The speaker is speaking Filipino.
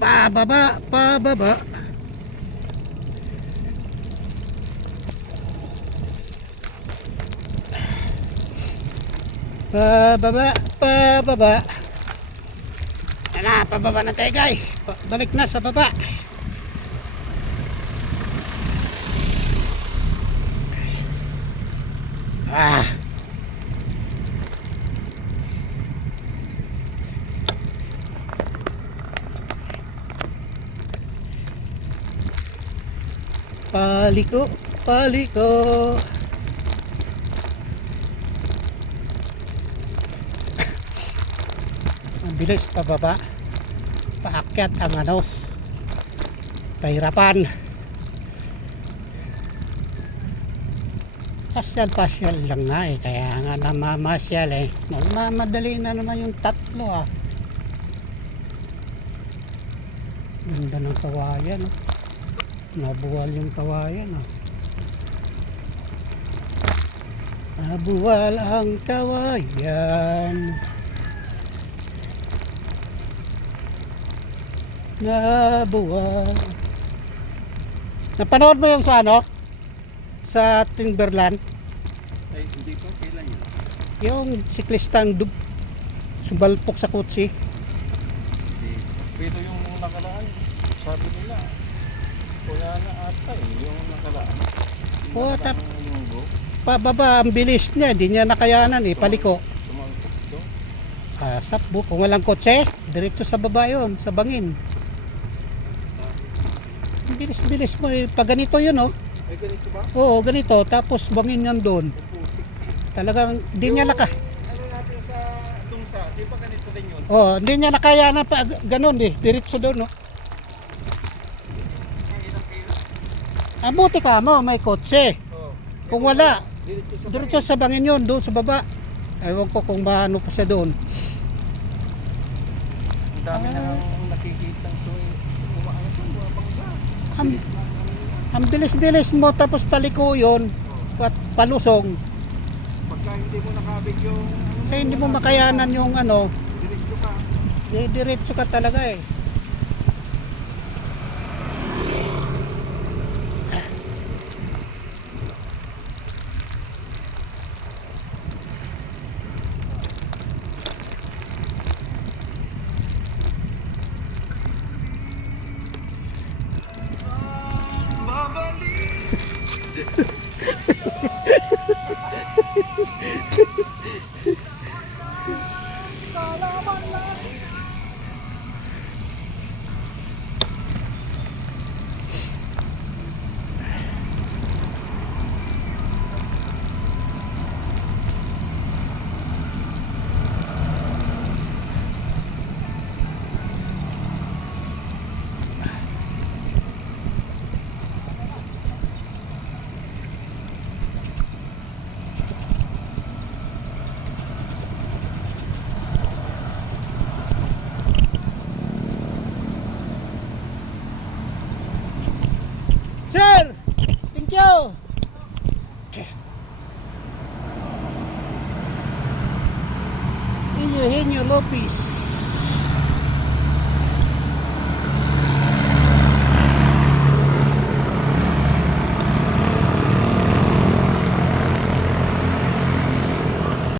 Pababa, pababa. Pababa, pababa. Yan na, pababa na tayo guys. Balik na sa baba. Ah. Paliko, paliko. Ang bilis pababa. Paakyat ang ano. Kahirapan. Pasyal-pasyal lang nga eh. Kaya nga namamasyal eh. Nagmamadali na naman yung tatlo ah. Ganda ng kawayan oh. Nabuwal yung kawayan oh. Nabuwal ang kawayan. Nabuwal. Napanood mo yung sa ano? Sa Timberland? Ay, hindi ko. Kailan yun? Yung siklistang subalpok sa kutsi. Pero yung nakalaan, sabi nila, kuya na ata eh, yung nakalaan. Oo, Yung linggo, pababa ang bilis niya, hindi niya nakayanan eh, paliko. tumalpok doon. Sakbo, kung walang kotse, diretso sa baba yun, sa bangin. Ang bilis-bilis mo eh, pag ganito yun oh. Ay, ganito ba? Oo, ganito, tapos bangin yan doon. Talagang, hindi niya Ano natin sa tungsa, di ba ganito din yun? hindi niya nakayanan pa, ganun eh, diretso doon oh. Ang ilang kilo? Buti ka mo, may kotse. Oo. Kung wala, Diretso sa diretso sa bangin yun, doon sa baba. Ewan ko kung maano pa siya doon. Ang dami na nakikita so umaano to, mga bangga. Ang bilis-bilis mo, tapos paliko yun, at palusong. Pagka hindi mo nakabig yung ano, Kaya hindi mo makayanan yung ano, diretso ka. diretso ka talaga eh. Sir! Thank you! Inyo Lopez.